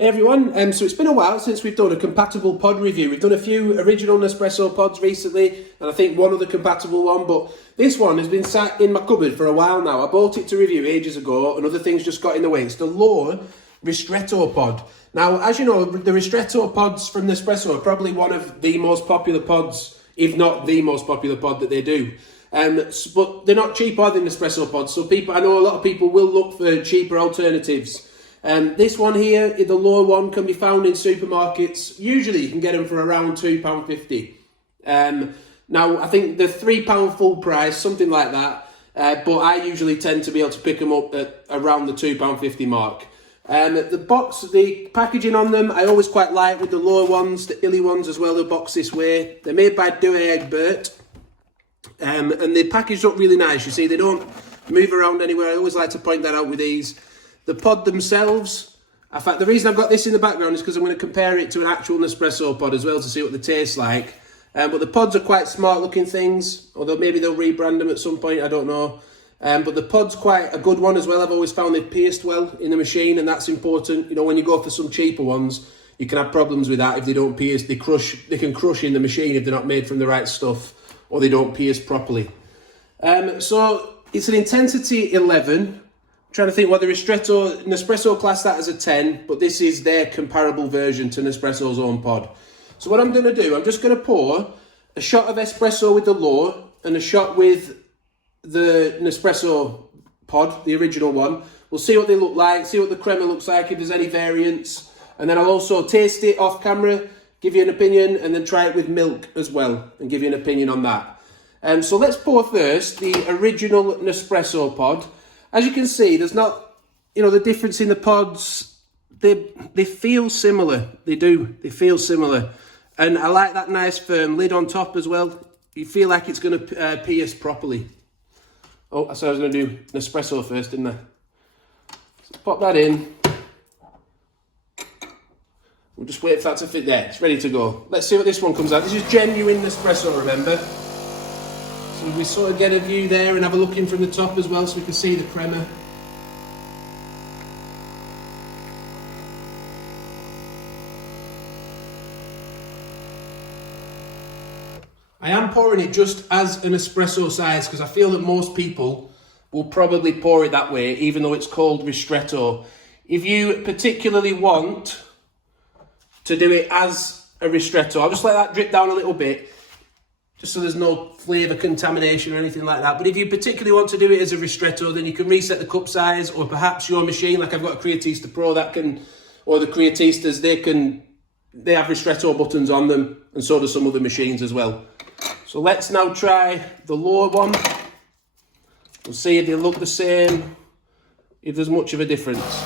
Hey everyone, so it's been a while since we've done a compatible pod review. We've done a few original Nespresso pods recently, and I think one other compatible one, but this one has been sat in my cupboard for a while now. I bought it to review ages ago, and other things just got in the way. It's the L'or Ristretto pod. Now, as you know, the Ristretto pods from Nespresso are probably one of the most popular pods, if not the most popular pod that they do. But they're not cheaper than Nespresso pods, so I know a lot of people will look for cheaper alternatives. This one here, the L'or one, can be found in supermarkets. Usually you can get them for around £2.50. Now, I think they're £3 full price, something like that. But I usually tend to be able to pick them up at around the £2.50 mark. The packaging on them, I always quite like with the L'or ones, the Illy ones as well, they're boxed this way. They're made by Egbert. And they're packaged up really nice. You see, they don't move around anywhere. I always like to point that out with these. The pod themselves, in fact, the reason I've got this in the background is because I'm going to compare it to an actual Nespresso pod as well to see what they taste like. But the pods are quite smart looking things, although maybe they'll rebrand them at some point, I don't know. But the pod's quite a good one as well. I've always found they've pierced well in the machine, and that's important. You know, when you go for some cheaper ones, you can have problems with that if they don't pierce. They can crush in the machine if they're not made from the right stuff, or they don't pierce properly. So it's an intensity 11. I'm trying to think what the Nespresso class that as a 10, but this is their comparable version to Nespresso's own pod. So what I'm going to do, I'm just going to pour a shot of espresso with the L'or and a shot with the Nespresso pod, the original one. We'll see what they look like, see what the crema looks like, if there's any variants. And then I'll also taste it off camera, give you an opinion, and then try it with milk as well and give you an opinion on that. So let's pour first the original Nespresso pod. As you can see, there's not, the difference in the pods. They feel similar. They do. They feel similar. And I like that nice firm lid on top as well. You feel like it's going to pierce properly. Oh, I said I was going to do Nespresso first, didn't I? So pop that in. We'll just wait for that to fit there. It's ready to go. Let's see what this one comes out. This is genuine Nespresso, remember? So we sort of get a view there and have a look in from the top as well so we can see the crema. I am pouring it just as an espresso size because I feel that most people will probably pour it that way, even though it's called Ristretto. If you particularly want to do it as a Ristretto, I'll just let that drip down a little bit, just so there's no flavour contamination or anything like that. But if you particularly want to do it as a Ristretto, then you can reset the cup size, or perhaps your machine, like I've got a Creatista Pro that can, or the Creatistas, they have Ristretto buttons on them, and so do some other machines as well. So let's now try the L'or one. We'll see if they look the same, if there's much of a difference.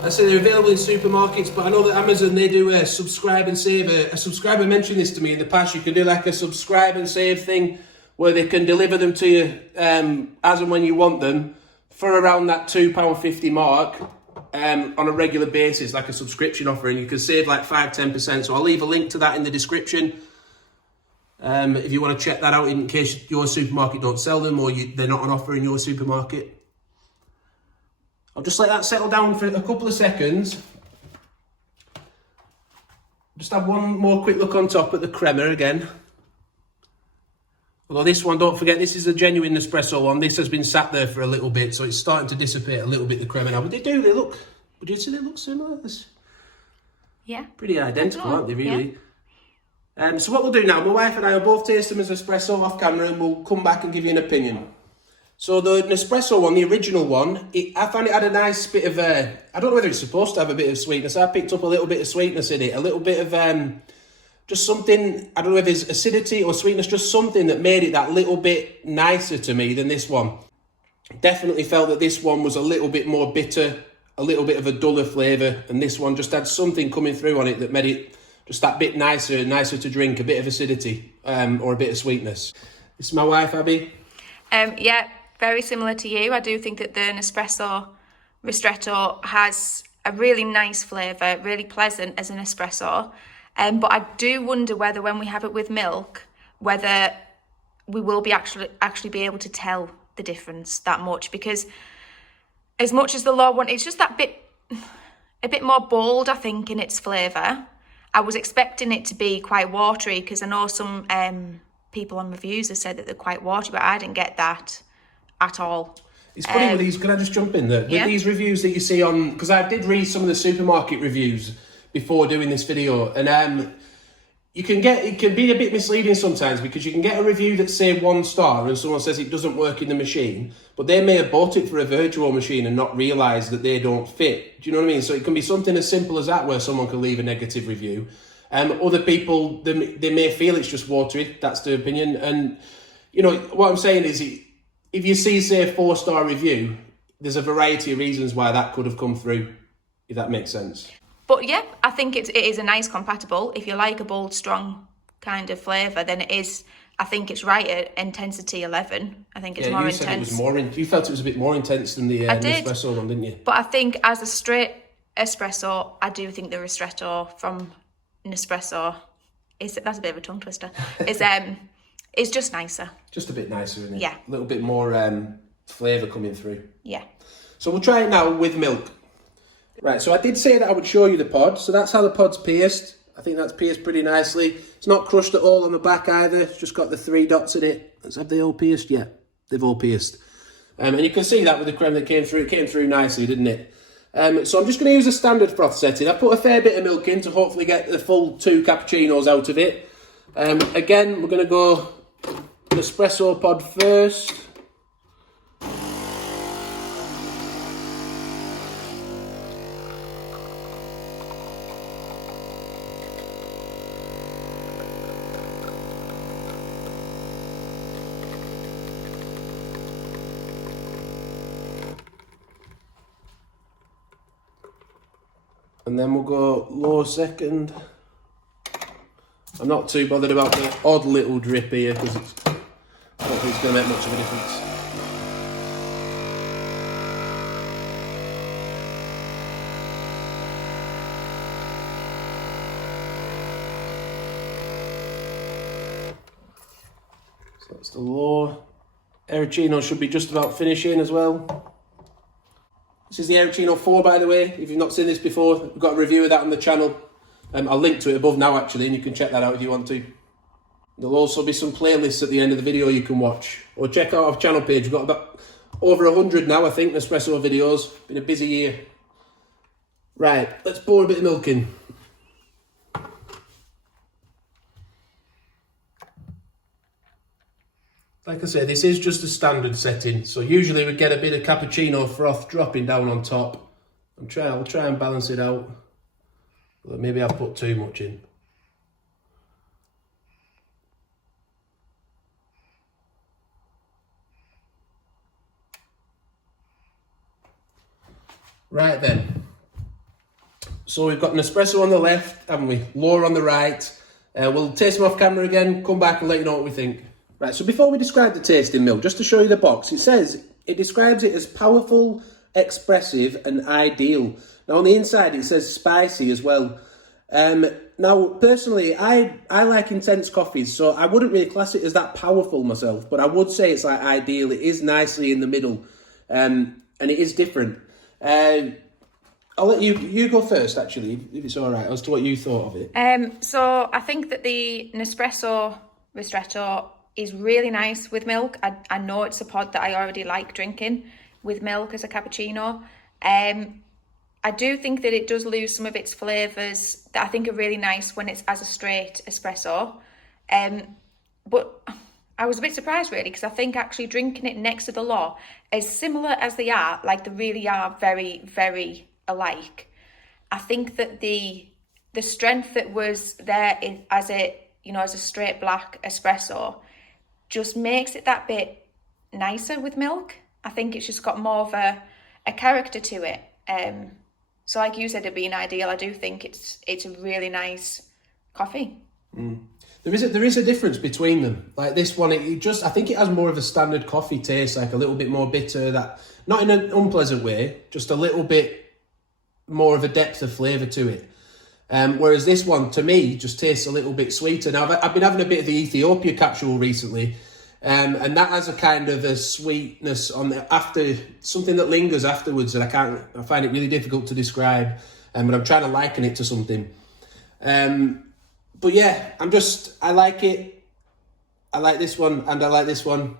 I say they're available in supermarkets, but I know that Amazon, they do a subscribe and save. A subscriber mentioned this to me in the past. You can do like a subscribe and save thing where they can deliver them to you as and when you want them for around that £2.50 mark on a regular basis, like a subscription offer, and you can save like 5-10%. So I'll leave a link to that in the description if you want to check that out in case your supermarket don't sell them or they're not on offer in your supermarket. I'll just let that settle down for a couple of seconds. Just have one more quick look on top at the crema again. Although this one, don't forget, this is a genuine Nespresso one. This has been sat there for a little bit, so it's starting to dissipate a little bit, the crema now. But they look, would you say they look similar? Yeah. Pretty identical, aren't they, really? Yeah. So what we'll do now, my wife and I will both taste them as espresso off camera, and we'll come back and give you an opinion. So the Nespresso one, the original one, I found it had a nice bit of, I don't know whether it's supposed to have a bit of sweetness. I picked up a little bit of sweetness in it, a little bit of just something, I don't know if it's acidity or sweetness, just something that made it that little bit nicer to me than this one. Definitely felt that this one was a little bit more bitter, a little bit of a duller flavour, and this one just had something coming through on it that made it just that bit nicer to drink, a bit of acidity or a bit of sweetness. This is my wife, Abby. Yeah. Very similar to you. I do think that the Nespresso Ristretto has a really nice flavour, really pleasant as an espresso. But I do wonder whether when we have it with milk, whether we will be actually be able to tell the difference that much, because as much as the L'or one, it's just a bit more bold, I think, in its flavour. I was expecting it to be quite watery, because I know some people on reviews have said that they're quite watery, but I didn't get that at all. It's funny with these, can I just jump in there? With these reviews that you see on, because I did read some of the supermarket reviews before doing this video, and it can be a bit misleading sometimes, because you can get a review that say 1 star and someone says it doesn't work in the machine, but they may have bought it for a virtual machine and not realise that they don't fit. Do you know what I mean? So it can be something as simple as that, where someone can leave a negative review. Other people, they may feel it's just watery, that's their opinion. And, you know, what I'm saying is, if you see, say, a 4-star review, there's a variety of reasons why that could have come through, if that makes sense. But yeah, I think it is a nice compatible. If you like a bold, strong kind of flavour, then it is, I think it's right at intensity 11. I think it's more intense. Said it was more you felt it was a bit more intense than the Nespresso one, didn't you? But I think as a straight espresso, I do think the Ristretto from Nespresso, that's a bit of a tongue twister, is just nicer. Just a bit nicer, isn't it? Yeah. A little bit more flavour coming through. Yeah. So we'll try it now with milk. Right, so I did say that I would show you the pod. So that's how the pod's pierced. I think that's pierced pretty nicely. It's not crushed at all on the back either. It's just got the 3 dots in it. Have they all pierced? Yeah, they've all pierced. And you can see that with the creme that came through. It came through nicely, didn't it? So I'm just going to use a standard froth setting. I put a fair bit of milk in to hopefully get the full 2 cappuccinos out of it. Again, we're going to go Nespresso pod first. And then we'll go L'or second. I'm not too bothered about the odd little drip here, because I don't think it's going to make much of a difference. So that's the L'or. Arancino should be just about finishing as well. This is the Arancino 4, by the way. If you've not seen this before, we've got a review of that on the channel. I'll link to it above now, actually, and you can check that out if you want to. There'll also be some playlists at the end of the video you can watch. Or check out our channel page. We've got about over 100 now, I think, Nespresso videos. Been a busy year. Right, let's pour a bit of milk in. Like I say, this is just a standard setting. So usually we get a bit of cappuccino froth dropping down on top. I'll try and balance it out. But maybe I've put too much in. Right then. So we've got Nespresso on the left, haven't we? L'or on the right. We'll taste them off camera again, come back and let you know what we think. Right, so before we describe the tasting milk, just to show you the box, it describes it as powerful, expressive and ideal. Now on the inside it says spicy as well. Now personally, I like intense coffees, so I wouldn't really class it as that powerful myself, but I would say it's like ideal. It is nicely in the middle, and it is different. I'll let you go first, actually, if it's all right, as to what you thought of it. So I think that the Nespresso Ristretto is really nice with milk. I know it's a pod that I already like drinking with milk as a cappuccino. I do think that it does lose some of its flavours that I think are really nice when it's as a straight espresso. But I was a bit surprised really, because I think actually drinking it next to the L'or, as similar as they are, like they really are very, very alike. I think that the strength that was there as a straight black espresso just makes it that bit nicer with milk. I think it's just got more of a character to it. So like you said, it being ideal, I do think it's a really nice coffee. There is a difference between them. Like this one, I think it has more of a standard coffee taste, like a little bit more bitter, that not in an unpleasant way, just a little bit more of a depth of flavour to it. Whereas this one, to me, just tastes a little bit sweeter. Now, I've been having a bit of the Ethiopia capsule recently, and that has a kind of a sweetness on the, after, something that lingers afterwards, and I find it really difficult to describe, but I'm trying to liken it to something. But yeah, I like it. I like this one, and I like this one.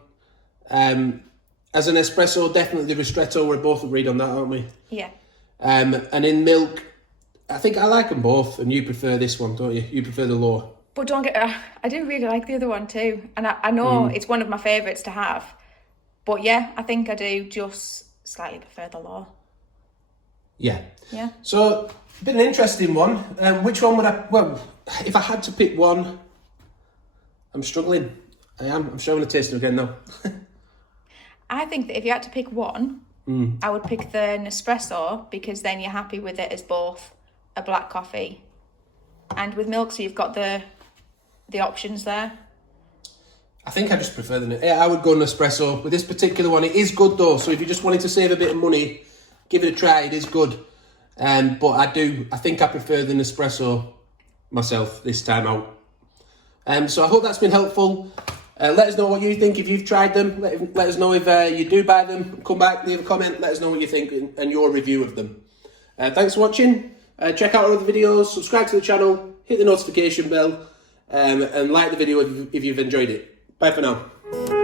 As an espresso, definitely the Ristretto. We're both agreed on that, aren't we? Yeah. And in milk, I think I like them both, and you prefer this one, don't you? You prefer the L'or. But I do really like the other one too. And I know it's one of my favourites to have. But yeah, I think I do just slightly prefer the L'or. Yeah. Yeah. So, a bit an interesting one. Which one would I... Well, if I had to pick one, I'm struggling. I'm showing the taster again now. I think that if you had to pick one, I would pick the Nespresso, because then you're happy with it as both a black coffee and with milk, so you've got the options there. I think I just prefer I would go Nespresso. With this particular one, it is good though, so if you just wanted to save a bit of money, give it a try, it is good. But I think I prefer the Nespresso myself this time out. So I hope that's been helpful. Let us know what you think if you've tried them. Let us know if you do buy them. Come back, leave a comment, let us know what you think and your review of them. Thanks for watching. Check out our other videos, subscribe to the channel, hit the notification bell, and like the video if you've enjoyed it. Bye for now.